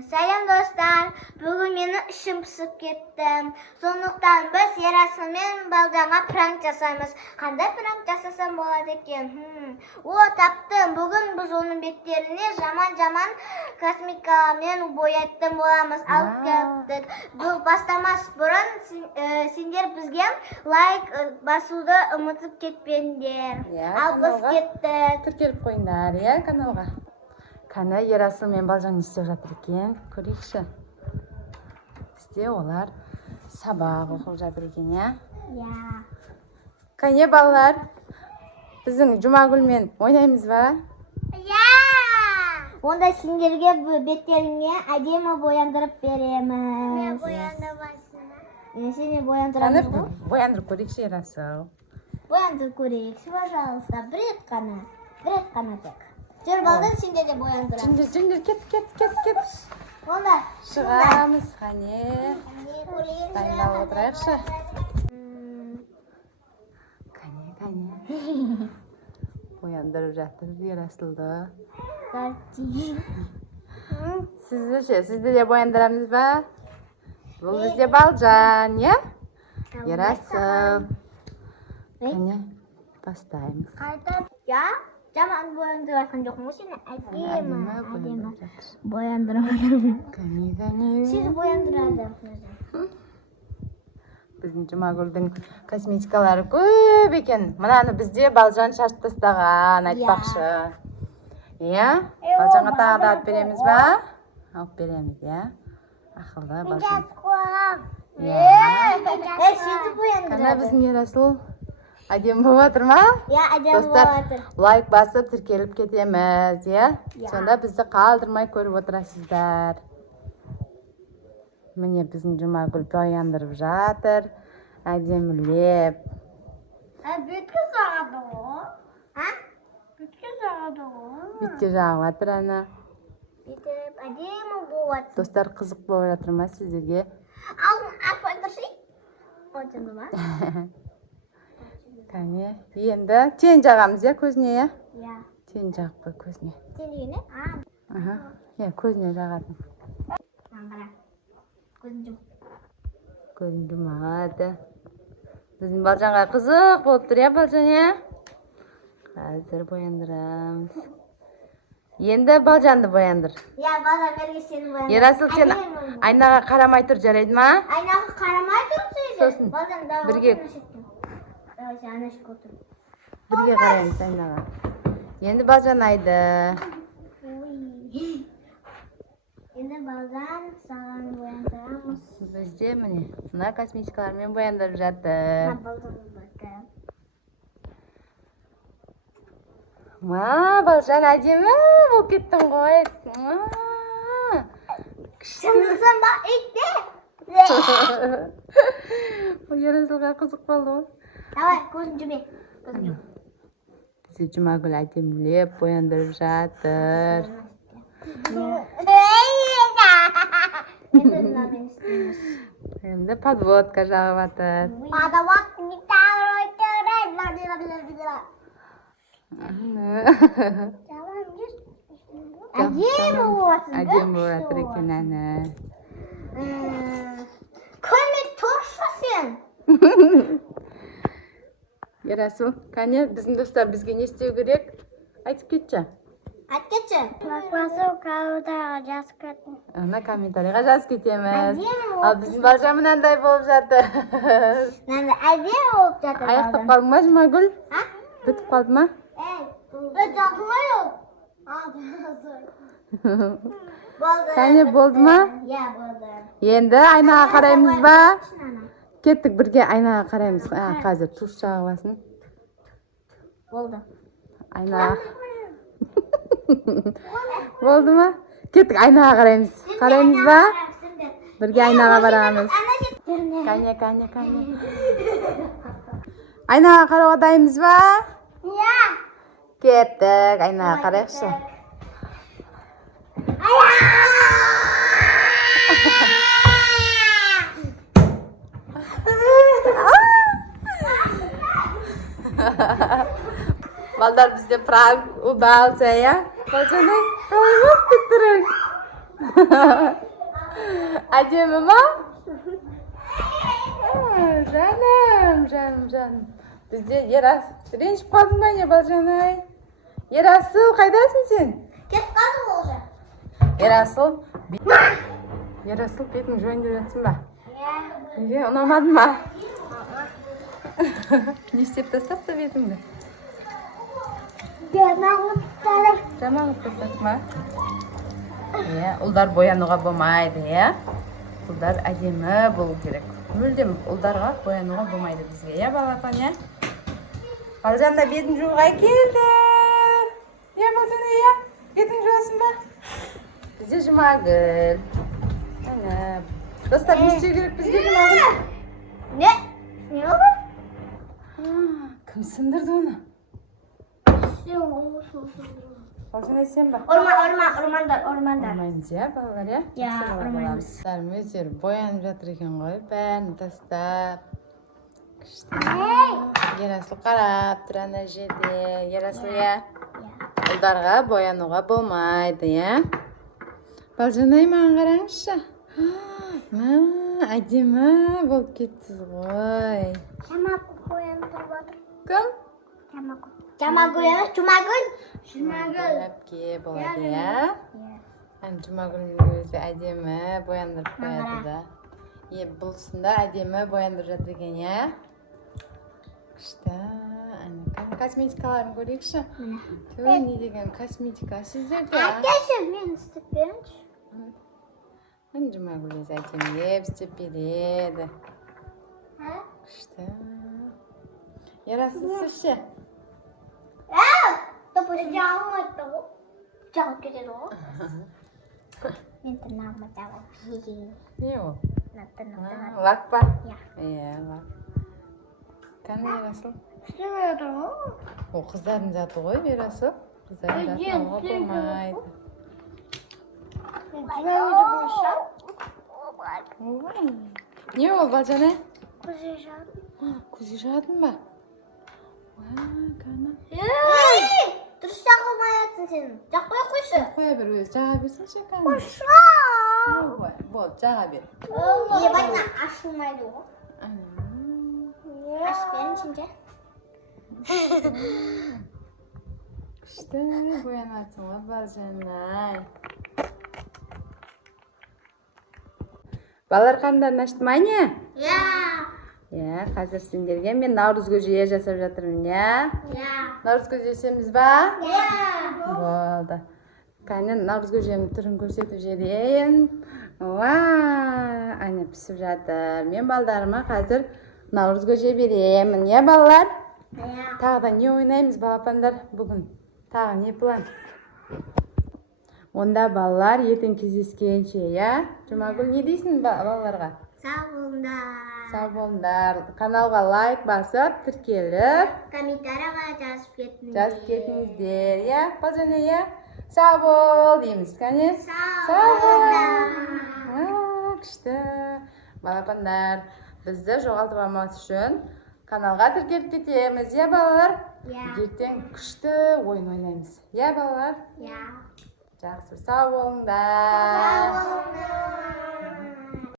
Selam dostlar. Bugün meni ishim pishib ketdi. So'nglikdan biz Yarasılmen Baljan'a prank jasaymiz. Qanday prank jasasam bo'ladi ekan? O tapdim. Bugün biz onun betlerini zaman kosmikalarмен bo'yatdim bo'lamiz. Olib keldik. Bu başlamas burun sizlar bizga like bosuvni unutib ketmanglar. Al biz ketdik. Тіркеліп қойыңдар, иә, каналға. Қана Ярасылмен Балжан не істеп жатыр екен, көрейікші. Бізде олар сабақ оқып жатыр екен, иә? Иә. Қане балалар, біздің Жұмагүлмен ойнаймыз ба? Иә! Онда сендерге беттеріңе әдемі бояндырып береміз. Мен бояндырмайсың. Сені бояндырамыз ғой? Бояндырып көрейікші, Ярасыл. Бояндырып көрейік, пожалуйста. Bir et қана тек. Жүр балдан сендер де бояндырамыз. Жүндер, кет. Онда Шығамыз, қане. Дайындалып отырайықшы. Қане. Бояндырып жатыр Ярасылды. Сізді де бояндырамыз ба? Бұл бізде Балжан, е? Ярасыл. Қане, бастаймыз. Ya, жаман бояндырып жатқан жоқпын ғой сені. Әдемі. Бояндырып. Бояндырып. Қане. Сіз бояндырады. Біздің Жұмагүлдің косметикалары көп екен. Мынаны бізде Балжан шашып тастаған, айтпақшы. Иә? Балжанға тағы да алып береміз ба? Алып береміз, иә? Ақылды Балжан. Сізді бояндырады. Қана біздің Ярасыл әдемі болып жатыр ма? Иә, әдемі болып Достар, жатыр. лайк басып тіркеліп кетеміз, иә? Сонда бізді қалдырмай көріп отырасыздар. Міне біздің Жұмагүл бояндырып жатыр, әдемілеп. Бетке жағады ғой. Бетке жағады ғой. Бетке жағып жатыр ана. Бетіп әдемі болып жатыр. Достар, қызық болып жатыр ма сіздерге? Алдын атпай тұршы. Отынды ма? Кәне, енді тең жағамыз, иә, көзіне, иә? Иә. Тең жағып қой көзіне. Сен дегені? Иә, көзіне жағатын. Қара. Көзін жұм. Көзін жұмады. Біздің Балжанға қызық болып тұр, иә, Балжан, иә? Қазір бояндырамыз. Енді Балжанды бояндыр. Иә, бала берге сені бояндыр. Ярасыл, сен айнаға қарамай тұр, жарайды ма? Айнаға қарамай тұрсайды. Сосын, бірге бірге қараймыз айнаға. Енді Балжан айды. Енді балдан саған бояндырамыз. Бізде міне, мына косметикалармен бояндырып жатыр. Балжан әдемі болып кеттің ғой. Шындысың ба, итте? Ярасылға қызық болды ғой. Давай, көзін жүме. Көзін жүм. Бізде Жұмагүл әдемілеп бояндырып жатыр. Енді подводка жағып жатыр. Подводка не әдемі болып жатыр. Әдемі болып жатыр екен әні. Көмек тұршы сен. Ярасыл, кәне, біздің достар бізге не істеу керек? Айтып кетші. Айтып кетші. Басып комментарияға жазып кеттім. Ана комментарияға жазып кетеміз. Ал біздің Балжан мынандай болып жатыр. Әдемі болып жатыр. Аяқтап қалдың ба, Жұмагүл? Бітіп қалды ма? Жақылай ол. Кәне, болды ма? Иә, болды. Енді айнаға қараймыз ба? Кеттік, бірге айнаға қараймыз. Қазір туш жағып алсын. Болды. Айнаға. Болды ма? Кеттік, айнаға қараймыз. Қараймыз ба? Бірге айнаға барамыз. Кәне. Айнаға қарауға дайынбыз ба? Иә. Кеттік, айнаға қарайықшы. Балдар бізде пранк удался, я? Балжан, қалай болып кеттірің? Әдемі ма? Жаным. Бізде Ерасыл. Ренжіп қалдың ба не Балжан-ай? Ерасыл, қайдасың сен? Кетіп қалды уже. Ерасыл бетін жөндеп жатсың ба? Неге, ұнамады ма? Не істеп тастапты бетіңді? Жамағып тастады ма? Ұлдар боянуға болмайды, ұлдар әдемі болу керек. Мүлдем ұлдарға боянуға болмайды бізге, балапан, Балжан да бетін жууға келді. Балжан, бетін жуасың ба? Бізде Жұмагүл. Достар, не істеу керек бізге Жұмагүл? Не oldu? Кім сындырды оны? Балжан, сен ба? Ormanдар. Ормаймыз, балалар, ормаймыз. Өздері боянып жатыр екен ғой, бәрін тастап. Күшті. Ерасыл қарап тұр ана жерде. Ерасыл, ұлдарға боянуға болмайды, Балжан-ай, маған қараңызшы. Әдемі болып кеттіңіз ғой. Жамагүл боянып тұрып отыр. Кім? Жамагүл емес, Жұмагүл. Әпке болады, Жұмагүлдің өзі әдемі бояндырып қояды да. Бұлсында әдемі бояндырып жатыр екен, Күшті. Косметикаларын көрейікші. Не деген косметика сіздерде? Әкеші, мен істеп беріңші. Жұмагүл өзі әдемілеп істеп береді. Күшті. Ерасыл сізші? Допустим, жағым айтты ғой. Жағып кетеді ғой. Мен тырнағыма жағып жегейін. Не ол? Тырнақ. Лак па? Лак. Кәні Ерасыл? Істемей отыр ғой. Ол қыздардың заты ғой, Ерасыл. Қыздардың заты алуға болмайды. Не ол, Балжан? Көзе жадым. Көзе жадың ба? Кәні. Дұрыс жағылмай атсың сен. Жақпай қойшы. Қоя бер, өзі жаға берсінші, Кәні. Қойша. Болды, жаға бер. Ебатына ашылмайды ғой. Ашып берін şimdi. Күшті боянатсың ғой, Балжан-ай. Балалар қандарын ашты ма, не? Қазір сендерге мен наурыз көже жасап жатырмын, Наурыз көже жесеміз ба? Болды. Кәне наурыз көженің түрін көрсетіп жіберейін. Ана пісіп жатыр. Мен балдарыма қазір наурыз көже беремін, балалар? Тағы да не ойнаймыз, балапандар, бүгін? Тағы не план? Онда балалар ертең кездескенше, Жұмагүл, не дейсің балаларға? Сау болыңдар. Сау болыңдар. Каналға лайк басып, тіркеліп, Комментарияға жазып жазып кетіңіздер, Балжан, сау бол дейміз, кәне? Сау болыңдар. Күшті. Балапандар, бізді жоғалтып алмас үшін каналға тіркеліп кетеміз, балалар? Ертең күшті ойын ойнаймыз, балалар? Жақсы, сау болыңдар.